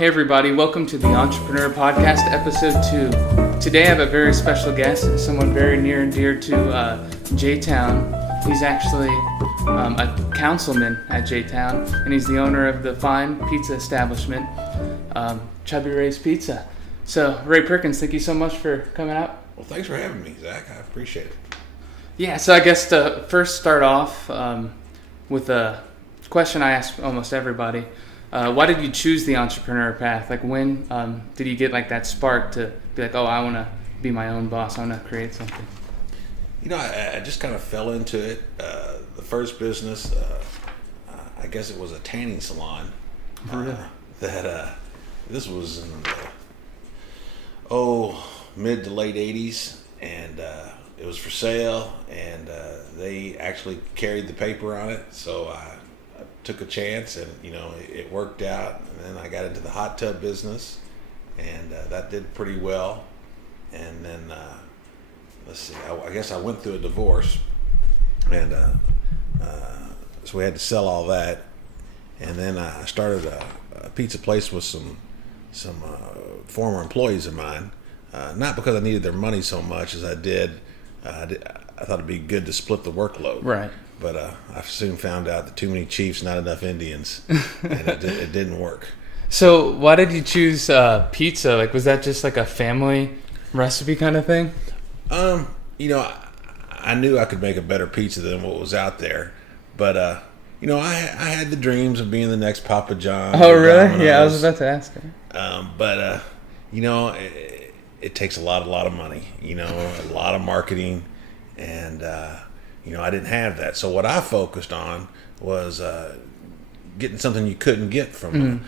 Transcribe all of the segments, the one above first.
Hey everybody, welcome to the Entrepreneur Podcast, episode 2. Today I have a very special guest, someone very near and dear to JTown. He's actually a councilman at JTown, and he's the owner of the fine pizza establishment, Chubby Ray's Pizza. So, Ray Perkins, thank you so much for coming out. Well, thanks for having me, Zach. I appreciate it. Yeah, so I guess to first start off with a question I ask almost everybody. Why did you choose the entrepreneur path? Like, when did you get like that spark to be like, oh, I want to be my own boss. I want to create something. You know, I just kind of fell into it. The first business, I guess it was a tanning salon. Really? This was in the mid to late 80s, and it was for sale, and they actually carried the paper on it, so I took a chance, and it worked out. And then I got into the hot tub business, and that did pretty well. And then I guess I went through a divorce, and so we had to sell all that. And then I started a pizza place with some former employees of mine, not because I needed their money so much as I thought it'd be good to split the workload. Right. But I soon found out that too many Chiefs, not enough Indians, and it didn't work. So why did you choose pizza? Like, was that just like a family recipe kind of thing? I knew I could make a better pizza than what was out there, but I had the dreams of being the next Papa John. Oh, really? Domino's. Yeah, I was about to ask him. But it takes a lot of money. A lot of marketing, and I didn't have that. So what I focused on was getting something you couldn't get from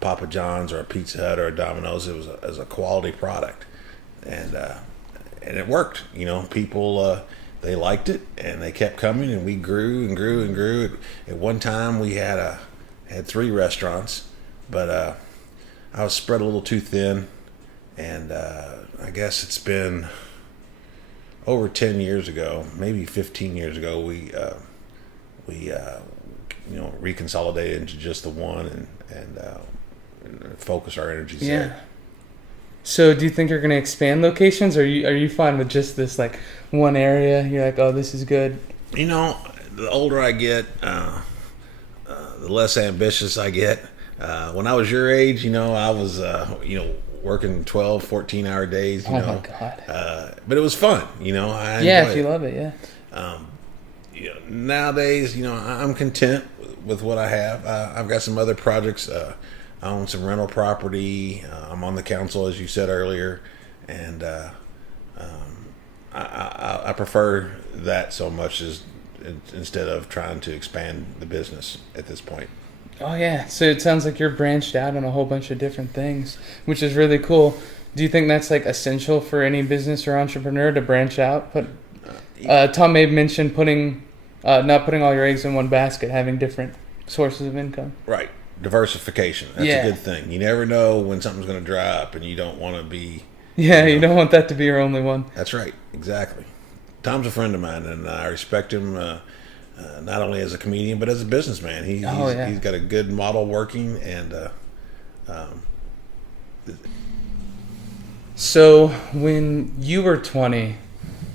Papa John's or a Pizza Hut or a Domino's. It was a quality product, and it worked. People they liked it, and they kept coming, and we grew and grew and grew. At one time, we had 3 restaurants, but I was spread a little too thin, and I guess it's been over 10 years ago, maybe 15 years ago, we reconsolidated into just the one and focus our energies there. So do you think you're going to expand locations, or are you fine with just this like one area? You're like, oh, this is good. The older I get, the less ambitious I get. When I was your age, I was, working 12, 14-hour days, Oh my God. But it was fun, I if you love it, yeah. Nowadays, I'm content with what I have. I've got some other projects. I own some rental property. I'm on the council, as you said earlier, and I prefer that so much instead of trying to expand the business at this point. Oh, yeah. So it sounds like you're branched out on a whole bunch of different things, which is really cool. Do you think that's like essential for any business or entrepreneur to branch out? Tom may have mentioned not putting all your eggs in one basket, having different sources of income. Right. Diversification. That's a good thing. You never know when something's going to dry up, and you don't want to be... Yeah, you don't want that to be your only one. That's right. Exactly. Tom's a friend of mine, and I respect him not only as a comedian, but as a businessman. He's got a good model working, and... So, when you were 20,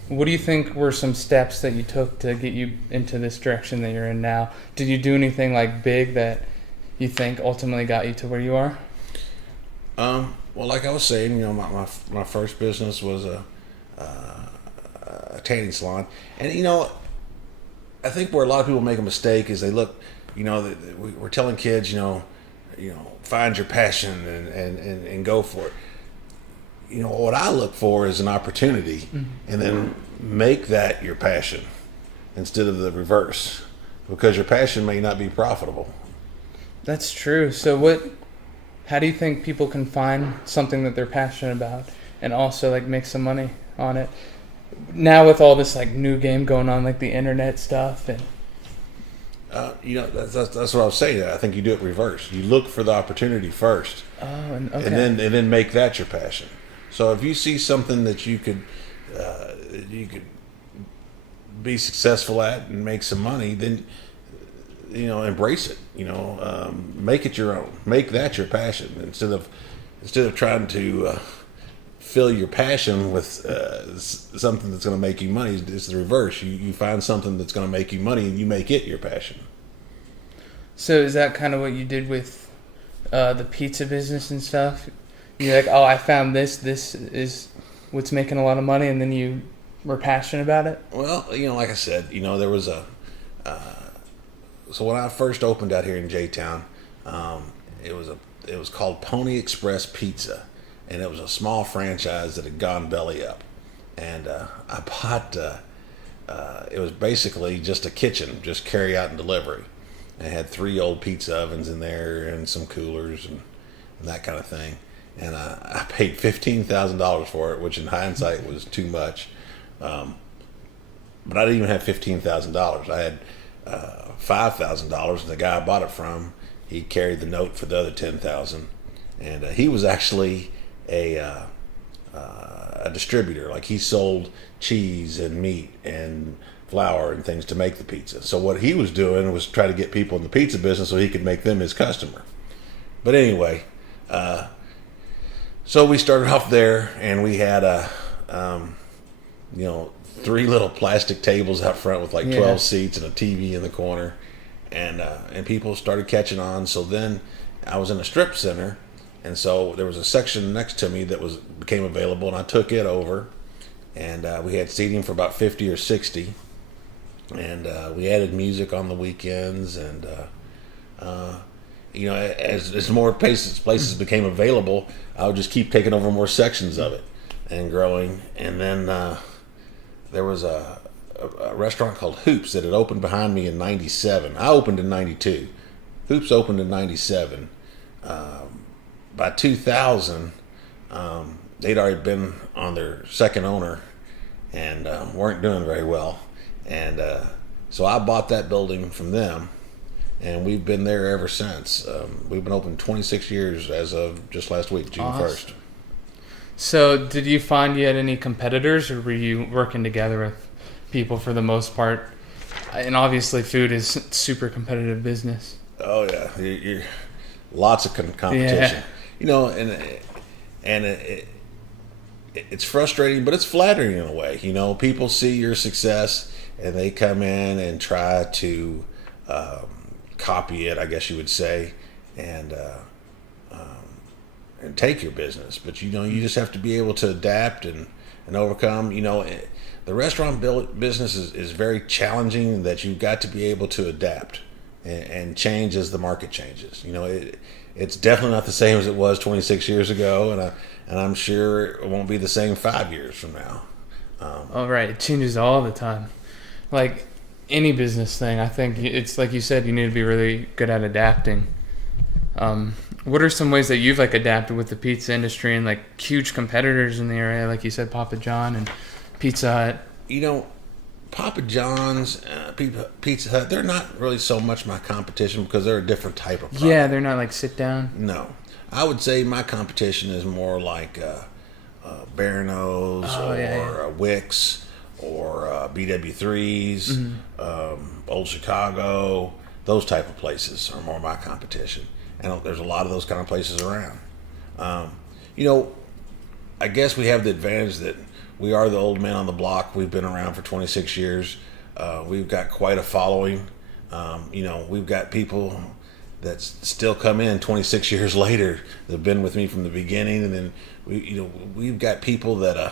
what do you think were some steps that you took to get you into this direction that you're in now? Did you do anything like big that you think ultimately got you to where you are? Well, like I was saying, my first business was a tanning salon, and I think where a lot of people make a mistake is they look, we're telling kids, find your passion and go for it. What I look for is an opportunity, and then make that your passion instead of the reverse, because your passion may not be profitable. That's true. So how do you think people can find something that they're passionate about and also like make some money on it? Now with all this like new game going on, like the internet stuff, and that's what I was saying. I think you do it reverse. You look for the opportunity first, and then make that your passion. So if you see something that you could be successful at and make some money, then embrace it. Make it your own. Make that your passion instead of trying to fill your passion with something that's going to make you money. It's the reverse. You find something that's going to make you money and you make it your passion. So is that kind of what you did with the pizza business and stuff? You're like, oh, I found this. This is what's making a lot of money, and then you were passionate about it? Well, like I said, there was so when I first opened out here in JTown, it was called Pony Express Pizza, and it was a small franchise that had gone belly up. And I bought, it was basically just a kitchen, just carry out and delivery. And it had 3 old pizza ovens in there and some coolers and that kind of thing. And I paid $15,000 for it, which in hindsight was too much. But I didn't even have $15,000. I had $5,000, and the guy I bought it from, he carried the note for the other $10,000, and he was actually a distributor. Like, he sold cheese and meat and flour and things to make the pizza. So what he was doing was try to get people in the pizza business so he could make them his customer. But anyway, so we started off there, and we had 3 little plastic tables out front with like 12 seats and a TV in the corner, and people started catching on. So then I was in a strip center, and so there was a section next to me that became available, and I took it over, and we had seating for about 50 or 60, and we added music on the weekends, and as more places became available, I would just keep taking over more sections of it and growing. And then there was a restaurant called Hoops that had opened behind me in 97. I opened in 92. Hoops opened in 97. By 2000, they'd already been on their second owner and weren't doing very well. And so I bought that building from them, and we've been there ever since. We've been open 26 years as of just last week, June 1st. So did you find you had any competitors, or were you working together with people for the most part? And obviously food is super competitive business. Oh, yeah. You're lots of competition. Yeah. And it's frustrating, but it's flattering in a way. People see your success, and they come in and try to copy it, I guess you would say, and take your business. But you just have to be able to adapt and overcome. The restaurant business is very challenging, in that you've got to be able to adapt and change as the market changes. It's definitely not the same as it was 26 years ago, and I'm sure it won't be the same 5 years from now. Oh, right. It changes all the time. Like any business thing, I think it's like you said, you need to be really good at adapting. What are some ways that you've adapted with the pizza industry and huge competitors in the area, like you said, Papa John and Pizza Hut? Papa John's, Pizza Hut, they're not really so much my competition because they're a different type of product. Yeah, they're not sit down. No. I would say my competition is more like Barano's Wix or BW3s, Old Chicago. Those type of places are more my competition. And there's a lot of those kind of places around. I guess we have the advantage that we are the old men on the block. We've been around for 26 years. We've got quite a following. We've got people that still come in 26 years later that have been with me from the beginning. And then we've got people that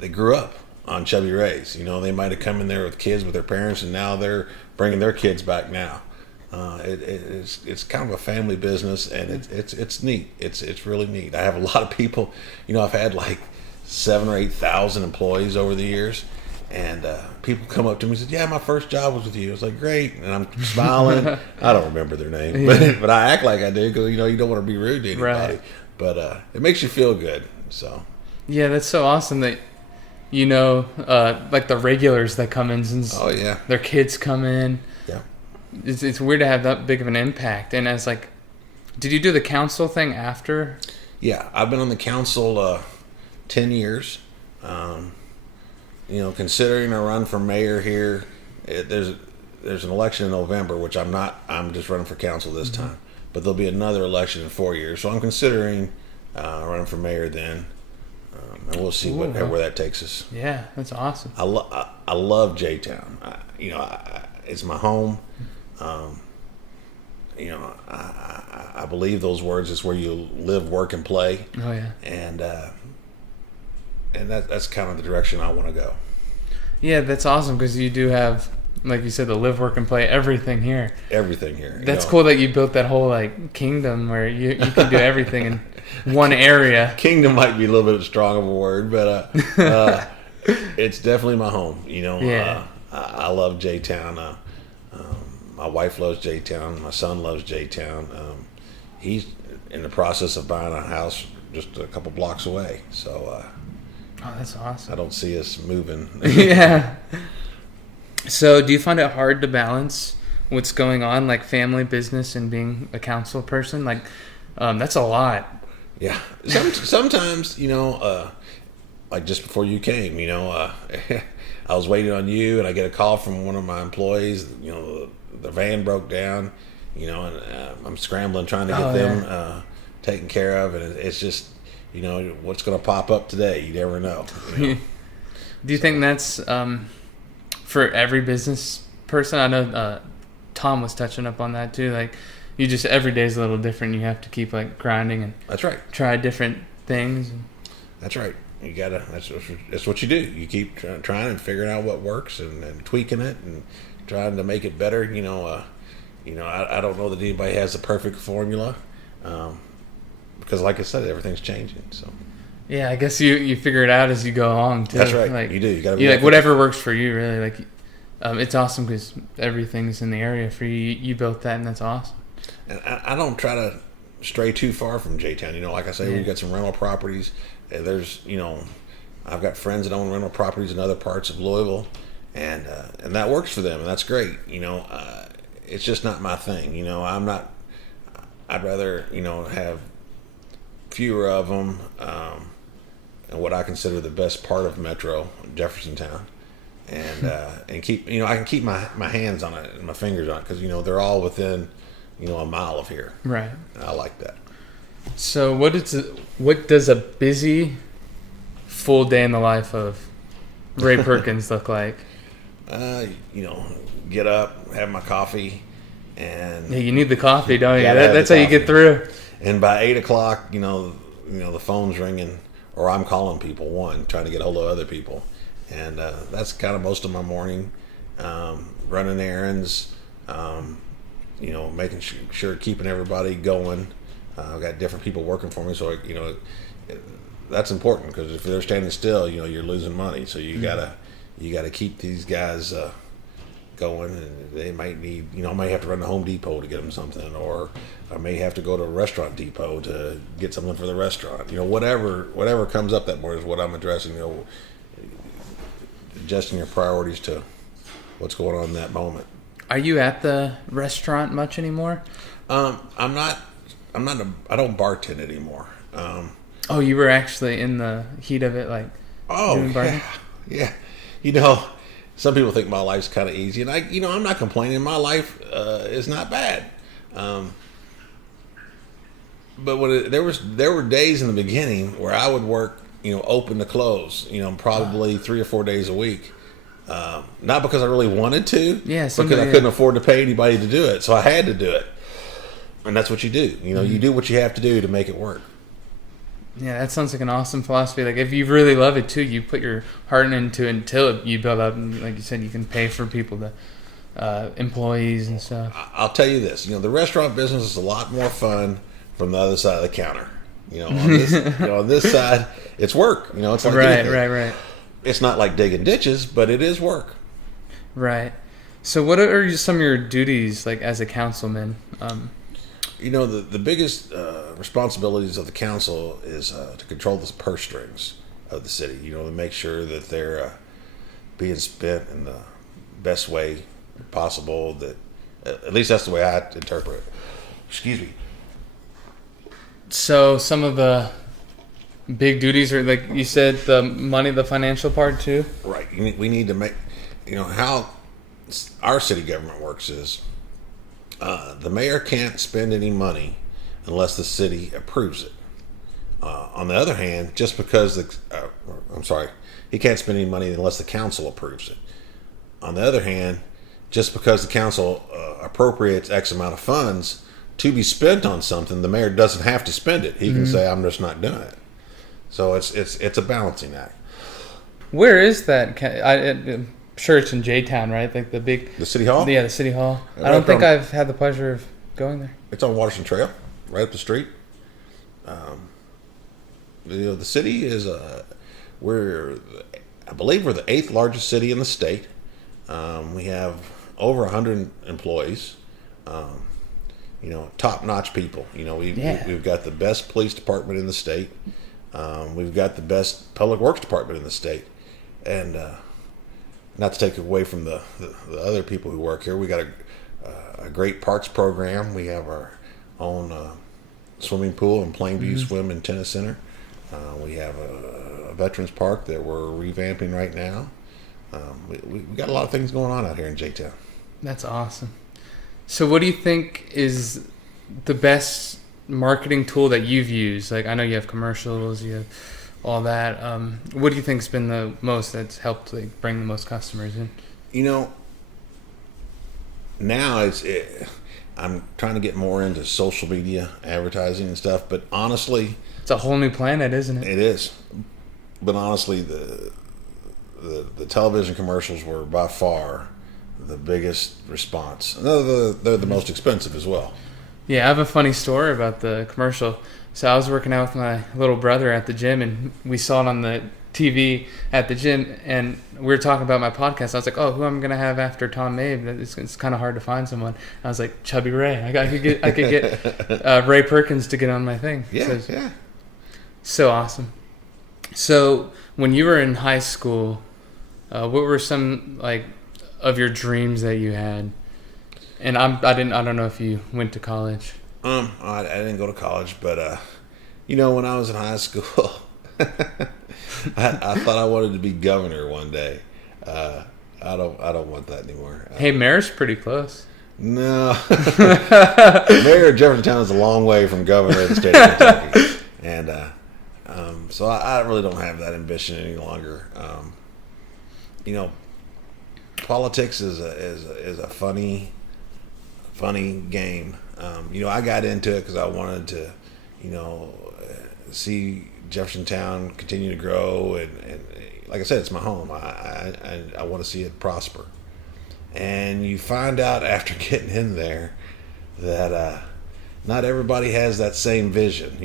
they grew up on Chubby Ray's. They might have come in there with kids with their parents, and now they're bringing their kids back now. It's kind of a family business, and it's neat. It's really neat. I have a lot of people. I've had 7,000 or 8,000 employees over the years, and people come up to me and say, "Yeah, my first job was with you." I was like, "Great," and I'm smiling. I don't remember their name, but I act like I do because you don't want to be rude to anybody. Right. But it makes you feel good. So yeah, that's so awesome that the regulars that come in, since their kids come in. Yeah, it's weird to have that big of an impact. And as did you do the council thing after? Yeah, I've been on the council 10 years. Considering a run for mayor here, there's there's an election in November, which I'm not. I'm just running for council this time. But there'll be another election in 4 years, so I'm considering running for mayor then, and we'll see where that takes us. Yeah, that's awesome. I love JTown. It's my home. I believe those words. It's where you live, work, and play. Oh yeah. And that's kind of the direction I want to go. Yeah, that's awesome because you do have, like you said, the live, work, and play everything here. Everything here. That's cool that you built that whole like kingdom where you can do everything in one area. Kingdom might be a little bit strong of a word, but it's definitely my home. Yeah. I love JTown. My wife loves JTown. My son loves JTown. He's in the process of buying a house just a couple blocks away. So, oh, that's awesome. I don't see us moving. Yeah. So, do you find it hard to balance what's going on, like family, business, and being a council person? Like, that's a lot. Yeah. Sometimes, like just before you came, I was waiting on you, and I get a call from one of my employees. The van broke down, and I'm scrambling trying to get them taken care of, and it's just, what's going to pop up today? You never know. Do you think that's for every business person? I know Tom was touching up on that too. Like, you just every day is a little different. You have to keep like grinding and that's right. Try different things. That's right. You gotta. That's what you do. You keep trying and figuring out what works and tweaking it and trying to make it better. I don't know that anybody has the perfect formula, because like I said, everything's changing. So. Yeah, I guess you figure it out as you go along too. That's right. Like, you do. You gotta. Like whatever works for you, really. Like, it's awesome because everything's in the area for you. You built that, and that's awesome. And I don't try to stray too far from JTown. Like I say, we've got some rental properties. There's, I've got friends that own rental properties in other parts of Louisville, and that works for them, and that's great. It's just not my thing. I'm not. I'd rather have fewer of them, and what I consider the best part of Metro Jeffersontown, and keep I can keep my hands on it and my fingers on it because they're all within a mile of here. Right. I like that. So what does a busy full day in the life of Ray Perkins look like? Get up, have my coffee, and yeah, you need the coffee, don't you? That's how you get through. And by 8:00, the phone's ringing, or I'm calling people. Trying to get a hold of other people, and that's kind of most of my morning. Running errands, making sure keeping everybody going. I've got different people working for me, so that's important because if they're standing still, you're losing money. So you gotta keep these guys going, and they might need, I might have to run to Home Depot to get them something, or I may have to go to a restaurant depot to get something for the restaurant. Whatever comes up that morning is what I'm addressing. Adjusting your priorities to what's going on in that moment. Are you at the restaurant much anymore? I'm not. I don't bartend anymore. Oh, you were actually in the heat of it, like. Oh, yeah. Some people think my life's kind of easy, and I'm not complaining. My life is not bad. But there were days in the beginning where I would work, open to close, probably 3 or 4 days a week. Not because I really wanted to, because I couldn't afford to pay anybody to do it, so I had to do it. And that's what you do. You do what you have to do to make it work. Yeah, that sounds like an awesome philosophy. Like, if you really love it too, you put your heart into it until you build up, and like you said, you can pay for people, employees and stuff. I'll tell you this: the restaurant business is a lot more fun from the other side of the counter. On this side, it's work. It's like right. It's not like digging ditches, but it is work. Right. So, what are some of your duties, like as a councilman? The biggest responsibilities of the council is to control the purse strings of the city. To make sure that they're being spent in the best way possible. That at least that's the way I interpret it. Excuse me. So some of the big duties are, like you said, the money, the financial part too. Right. We need to make. How our city government works is the mayor can't spend any money unless the city approves it. On the other hand, just because he can't spend any money unless the council approves it. On the other hand, just because the council appropriates X amount of funds to be spent on something, the mayor doesn't have to spend it. He can say, "I'm just not doing it." So it's a balancing act. Where is that? I'm sure it's in JTown, right? Like the city hall. Yeah, the city hall. Right, I don't think I've had the pleasure of going there. It's on Waterson Trail, right up the street. The city is I believe we're the 8th largest city in the state. We have over 100 employees. Top-notch people. We've got the best police department in the state. We've got the best public works department in the state. And not to take away from the other people who work here, we got a great parks program. We have our own swimming pool in Plainview Swim and Tennis Center. We have a veterans park that we're revamping right now. We got a lot of things going on out here in JTown. That's awesome. So what do you think is the best marketing tool that you've used? Like, I know you have commercials, you have all that. What do you think's been the most that's helped bring the most customers in? Now I'm trying to get more into social media advertising and stuff, but honestly, it's a whole new planet, isn't it? It is. But honestly, the television commercials were by far the biggest response. They're the most expensive as well. Yeah, I have a funny story about the commercial. So I was working out with my little brother at the gym, and we saw it on the TV at the gym, and we were talking about my podcast. I was like, "Oh, who I'm gonna have after Tom Mabe? It's kind of hard to find someone." I was like, "Chubby Ray. I could get Ray Perkins to get on my thing." Yeah. So awesome. So when you were in high school, what were some of your dreams that you had? And I don't know if you went to college. I didn't go to college, but when I was in high school, I thought I wanted to be governor one day. I don't want that anymore. Hey, mayor's pretty close. No, mayor of Jeffersontown is a long way from governor of the state of Kentucky, and so I really don't have that ambition any longer. Politics is a funny game. I got into it because I wanted to, see Jeffersontown continue to grow, and like I said, it's my home. I want to see it prosper. And you find out after getting in there that not everybody has that same vision.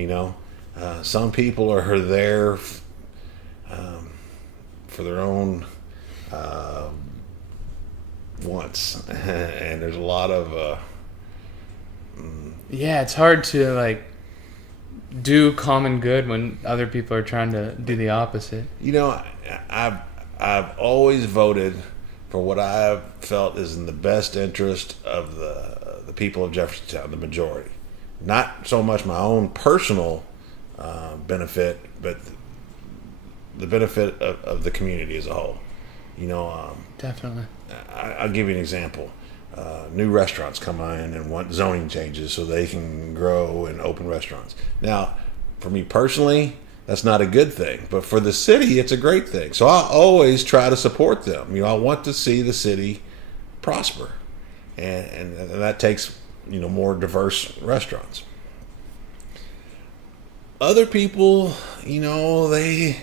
Some people are there for their own wants, and there's a lot of it's hard to do common good when other people are trying to do the opposite. I've always voted for what I felt is in the best interest of the people of Jeffersontown, the majority. Not so much my own personal benefit, but the benefit of the community as a whole. Definitely. I'll give you an example. New restaurants come in and want zoning changes so they can grow and open restaurants. Now, for me personally, that's not a good thing, but for the city, it's a great thing. So I always try to support them. I want to see the city prosper, and that takes more diverse restaurants. Other people, they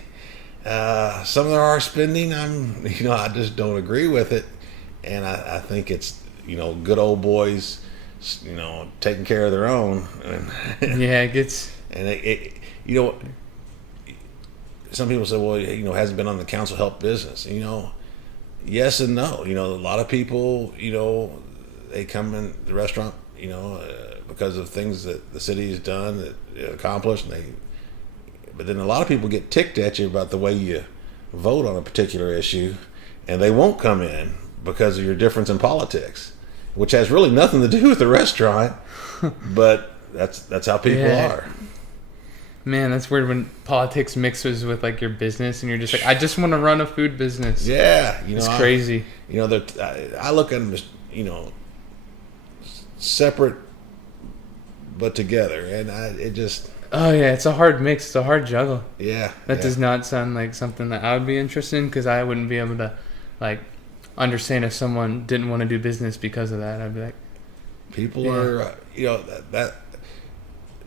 some of our spending, I just don't agree with it, and I think it's good old boys, taking care of their own. Yeah, it gets. And some people say, well, hasn't been on the council help business. Yes and no. A lot of people, they come in the restaurant, because of things that the city has done, that accomplished, but then a lot of people get ticked at you about the way you vote on a particular issue, and they won't come in because of your difference in politics, which has really nothing to do with the restaurant, but that's how people are. Man, that's weird when politics mixes with like your business, and you're just like, I just want to run a food business. Yeah, it's crazy. I look at them as separate but together, and it just. Oh yeah, it's a hard mix. It's a hard juggle. Yeah, that does not sound like something that I would be interested in, because I wouldn't be able to like understand if someone didn't want to do business because of that. I'd be like, people are that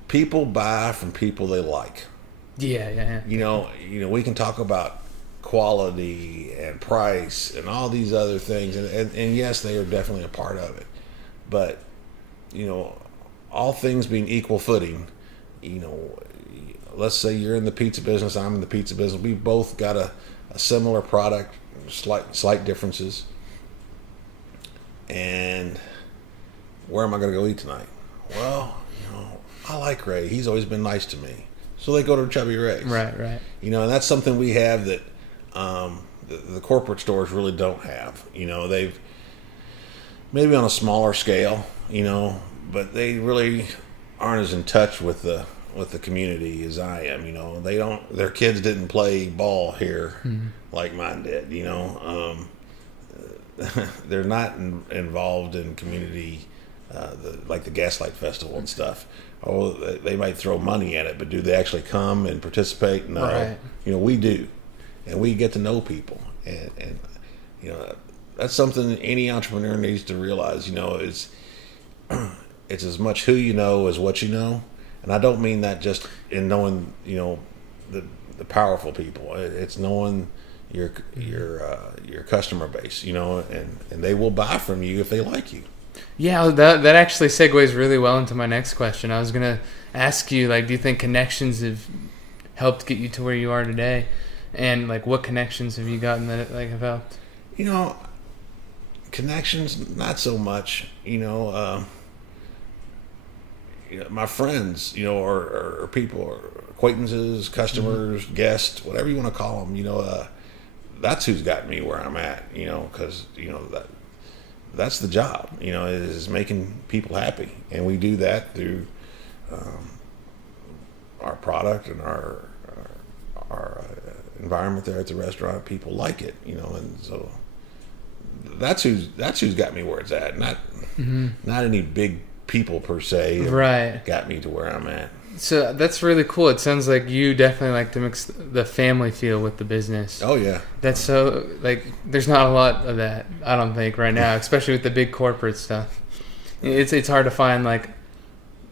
people buy from people they like. Yeah. We can talk about quality and price and all these other things, and yes, they are definitely a part of it. But all things being equal footing, let's say you're in the pizza business, I'm in the pizza business. We both got a similar product, slight differences. And where am I going to go eat tonight? Well, I like Ray. He's always been nice to me. So they go to Chubby Ray's. Right. And that's something we have that the corporate stores really don't have. They've maybe on a smaller scale, but they really aren't as in touch with the community as I am. They don't. Their kids didn't play ball here like mine did. They're not involved in community, like the Gaslight Festival and stuff. Oh, they might throw money at it, but do they actually come and participate? No. Right. We do, and we get to know people, and that's something any entrepreneur needs to realize. It's as much who you know as what you know, and I don't mean that just in knowing the powerful people. It's knowing your customer base, and they will buy from you if they like you. Yeah, that actually segues really well into my next question. I was gonna ask you, do you think connections have helped get you to where you are today, and what connections have you gotten that have helped? Connections, not so much. My friends, or people, or acquaintances, customers, guests, whatever you want to call them. That's who's got me where I'm at. Because that's the job. Is making people happy, and we do that through our product and our environment there at the restaurant. People like it, and so that's who's got me where it's at. Not any big people per se. Right. Got me to where I'm at. So that's really cool. It sounds like you definitely like to mix the family feel with the business. Oh yeah. That's so there's not a lot of that, I don't think, right now, especially with the big corporate stuff. It's hard to find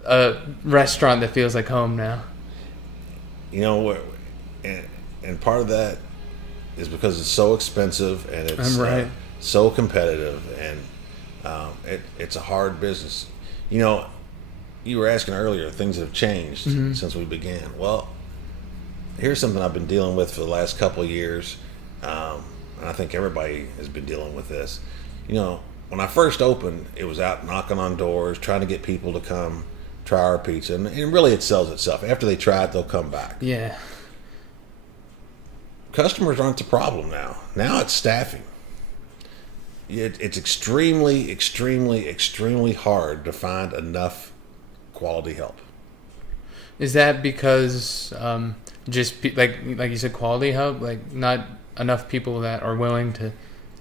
a restaurant that feels like home now. And part of that is because it's so expensive and it's so competitive, and it's a hard business. You were asking earlier, things have changed since we began. Well, here's something I've been dealing with for the last couple of years, and I think everybody has been dealing with this. When I first opened, it was out knocking on doors, trying to get people to come try our pizza, and really it sells itself. After they try it, they'll come back. Yeah. Customers aren't the problem now. Now it's staffing. It's extremely, extremely, extremely hard to find enough quality help. Is that because just like you said, quality help, not enough people that are willing to?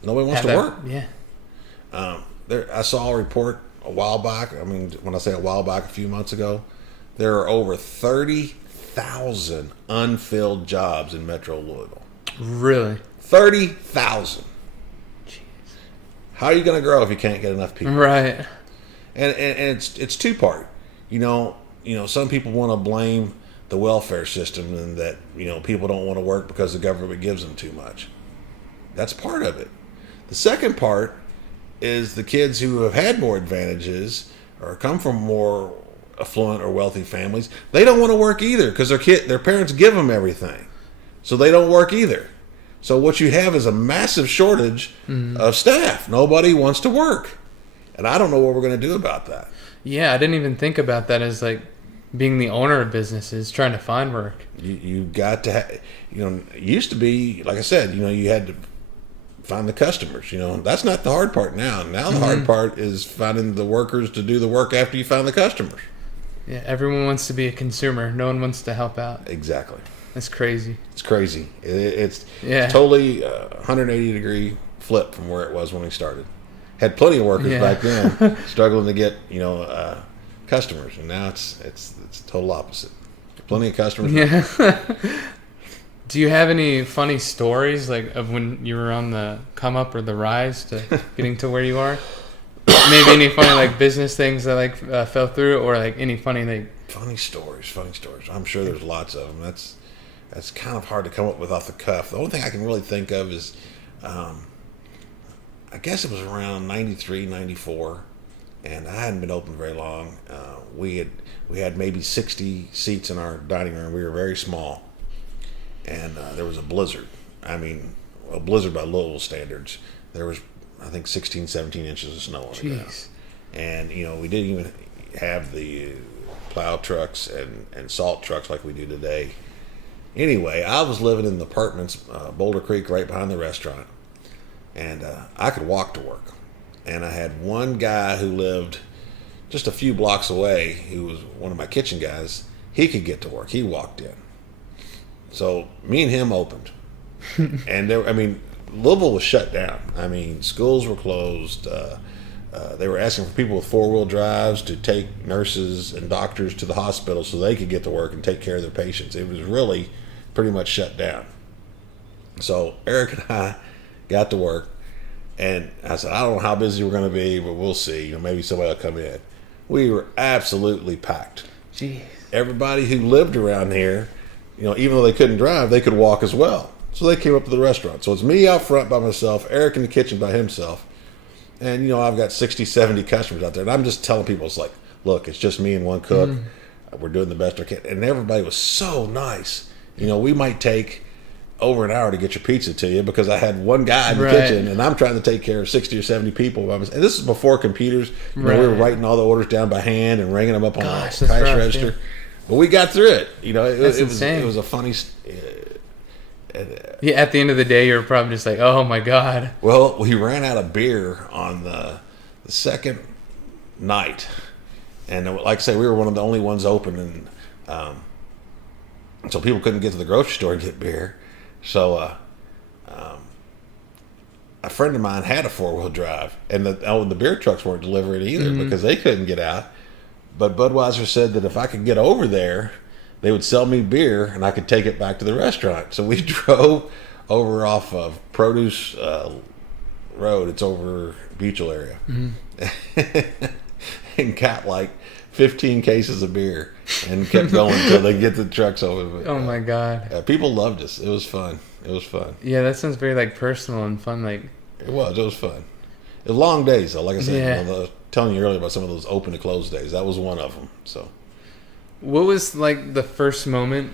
Nobody wants to work. Yeah. I saw a report a while back. I mean, when I say a while back, a few months ago, there are over 30,000 unfilled jobs in Metro Louisville. Really? 30,000. Jeez. How are you going to grow if you can't get enough people? Right. And it's two-part. Some people want to blame the welfare system and that, people don't want to work because the government gives them too much. That's part of it. The second part is the kids who have had more advantages or come from more affluent or wealthy families. They don't want to work either because their parents give them everything. So they don't work either. So what you have is a massive shortage of staff. Nobody wants to work. And I don't know what we're going to do about that. Yeah, I didn't even think about that as being the owner of businesses, trying to find work. You got to have, it used to be, like I said, you had to find the customers. That's not the hard part now. Now the hard part is finding the workers to do the work after you find the customers. Yeah, everyone wants to be a consumer. No one wants to help out. Exactly. That's crazy. It's crazy. It's Yeah. totally 180-degree flip from where it was when we started. Had plenty of workers back then, struggling to get customers, and now it's total opposite. Plenty of customers. Yeah. Do you have any funny stories like of when you were on the come up or the rise to getting to where you are? Maybe any funny like business things that fell through, or like any funny Funny stories. I'm sure there's lots of them. That's kind of hard to come up with off the cuff. The only thing I can really think of is, I guess it was around 93, 94, and I hadn't been open very long. We had maybe 60 seats in our dining room. We were very small, and there was a blizzard. I mean, a blizzard by Louisville standards. There was, I think, 16, 17 inches of snow on the ground. And, we didn't even have the plow trucks and salt trucks like we do today. Anyway, I was living in the apartments, Boulder Creek, right behind the restaurant. And I could walk to work. And I had one guy who lived just a few blocks away, who was one of my kitchen guys. He could get to work. He walked in. So me and him opened. And Louisville was shut down. I mean, schools were closed. They were asking for people with four-wheel drives to take nurses and doctors to the hospital so they could get to work and take care of their patients. It was really pretty much shut down. So Eric and I got to work, and I said, I don't know how busy we're going to be, but we'll see. Maybe somebody will come in. We were absolutely packed. Jeez. Everybody who lived around here, even though they couldn't drive, they could walk as well. So they came up to the restaurant. So it's me out front by myself, Eric in the kitchen by himself. And, I've got 60, 70 customers out there. And I'm just telling people, it's like, look, it's just me and one cook. We're doing the best we can. And everybody was so nice. We might take over an hour to get your pizza to you because I had one guy in the kitchen and I'm trying to take care of 60 or 70 people. And this is before computers. We were writing all the orders down by hand and ringing them up on the cash register. Yeah. But we got through it. It was a funny... Yeah, at the end of the day, you're probably just like, oh my God. Well, we ran out of beer on the second night. And like I say, we were one of the only ones open. And so people couldn't get to the grocery store and get beer. So a friend of mine had a four-wheel drive. And the beer trucks weren't delivering either because they couldn't get out. But Budweiser said that if I could get over there, they would sell me beer and I could take it back to the restaurant. So we drove over off of Produce Road. It's over Beachville area. And got like 15 cases of beer and kept going until they get the trucks over. Oh my God. People loved us. It was fun. Yeah, that sounds very personal and fun. It was fun. It was long days though. Like I said, I was telling you earlier about some of those open to close days. That was one of them. So. What was the first moment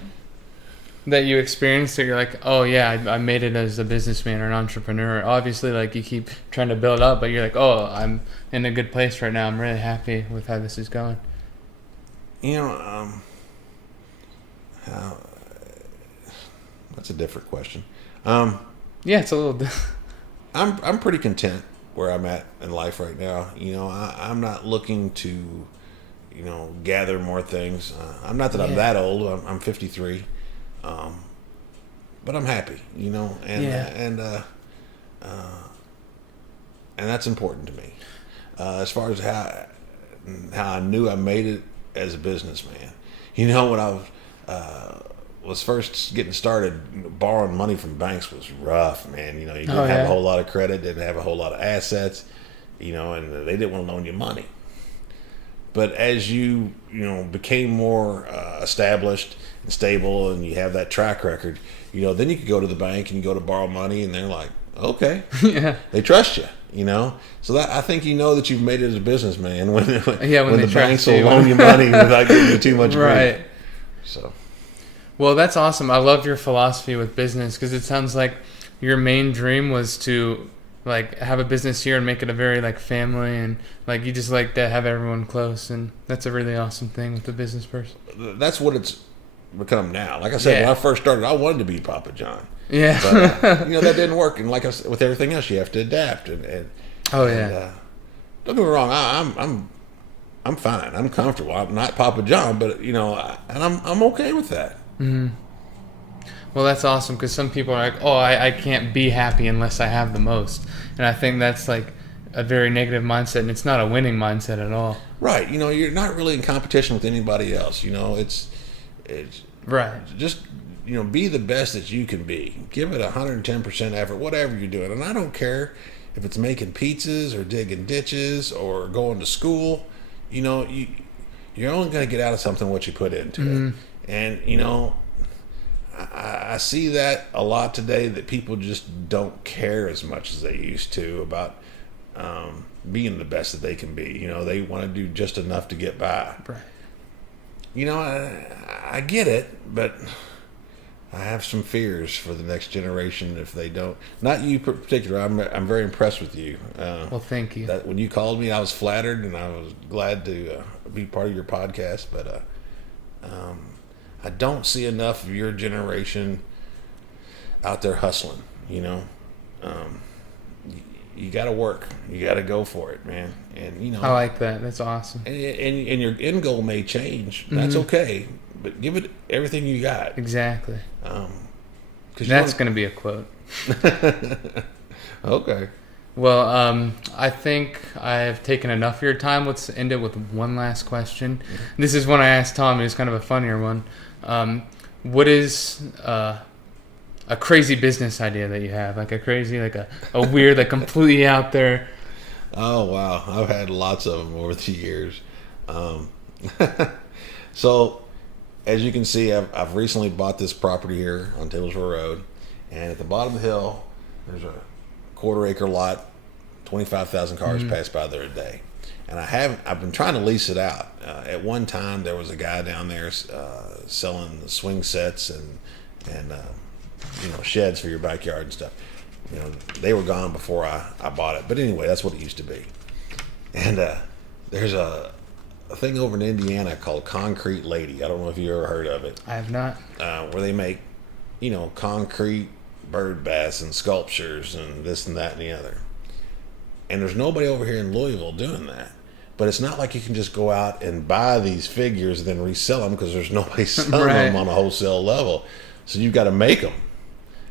that you experienced that you're like, oh yeah, I made it as a businessman or an entrepreneur? Obviously, you keep trying to build up, but you're like, oh, I'm in a good place right now. I'm really happy with how this is going. That's a different question. Yeah, it's a little. I'm pretty content where I'm at in life right now. I'm not looking to. Gather more things. I'm not that I'm that old. I'm 53, but I'm happy. And that's important to me. As far as how I knew I made it as a businessman, when I was first getting started, borrowing money from banks was rough, man. You didn't have a whole lot of credit, didn't have a whole lot of assets, and they didn't want to loan you money. But as you became more established and stable, and you have that track record, then you could go to the bank and you go to borrow money, and they're like, okay, they trust you, So that I think that you've made it as a businessman when the banks will loan you money without giving you too much grief. So, well, that's awesome. I love your philosophy with business because it sounds like your main dream was to have a business here and make it a very family, and you just like to have everyone close, and that's a really awesome thing with the business person. That's what it's become now. Like I said, when I first started, I wanted to be Papa John. Yeah. But, that didn't work, and like I said, with everything else, you have to adapt. And don't get me wrong, I'm I'm fine. I'm comfortable. I'm not Papa John, but I'm okay with that. Mm-hmm. Well, that's awesome, because some people are like, oh, I can't be happy unless I have the most. And I think that's like a very negative mindset, and it's not a winning mindset at all. Right. You're not really in competition with anybody else. It's right. Just, be the best that you can be. Give it 110% effort, whatever you're doing. And I don't care if it's making pizzas or digging ditches or going to school. You're only going to get out of something what you put into it. And, I see that a lot today, that people just don't care as much as they used to about being the best that they can be. They want to do just enough to get by. Right. I get it, but I have some fears for the next generation if they don't. Not you in particular. I'm very impressed with you. Well, thank you. That when you called me, I was flattered, and I was glad to be part of your podcast. But I don't see enough of your generation out there hustling. You got to work. You got to go for it, man. And I like that. That's awesome. And your end goal may change. That's okay, but give it everything you got. Exactly. That's going to be a quote. Okay. Well, I think I have taken enough of your time. Let's end it with one last question. This is one I asked Tom. It's kind of a funnier one. What is a crazy business idea that you have? Like a crazy, like a weird, like completely out there. Oh, wow. I've had lots of them over the years. So, as you can see, I've recently bought this property here on Taylorville Road. And at the bottom of the hill, there's a quarter-acre lot. 25,000 cars pass by there a day. And I've been trying to lease it out. At one time, there was a guy down there selling the swing sets and sheds for your backyard and stuff. They were gone before I bought it. But anyway, that's what it used to be. And there's a thing over in Indiana called Concrete Lady. I don't know if you ever heard of it. I have not. Where they make, concrete bird baths and sculptures and this and that and the other. And there's nobody over here in Louisville doing that. But it's not like you can just go out and buy these figures and then resell them, because there's nobody selling them on a wholesale level. So you've got to make them.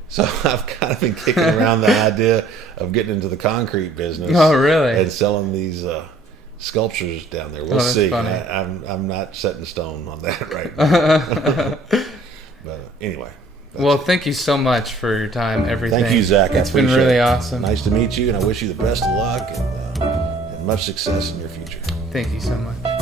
So I've kind of been kicking around the idea of getting into the concrete business. Oh, really? And selling these sculptures down there. We'll see. I'm not set in stone on that right now. But anyway. Well, thank you so much for your time, everything. Thank you, Zach. It's been really awesome. Nice to meet you, and I wish you the best of luck and much success in your future. Thank you so much.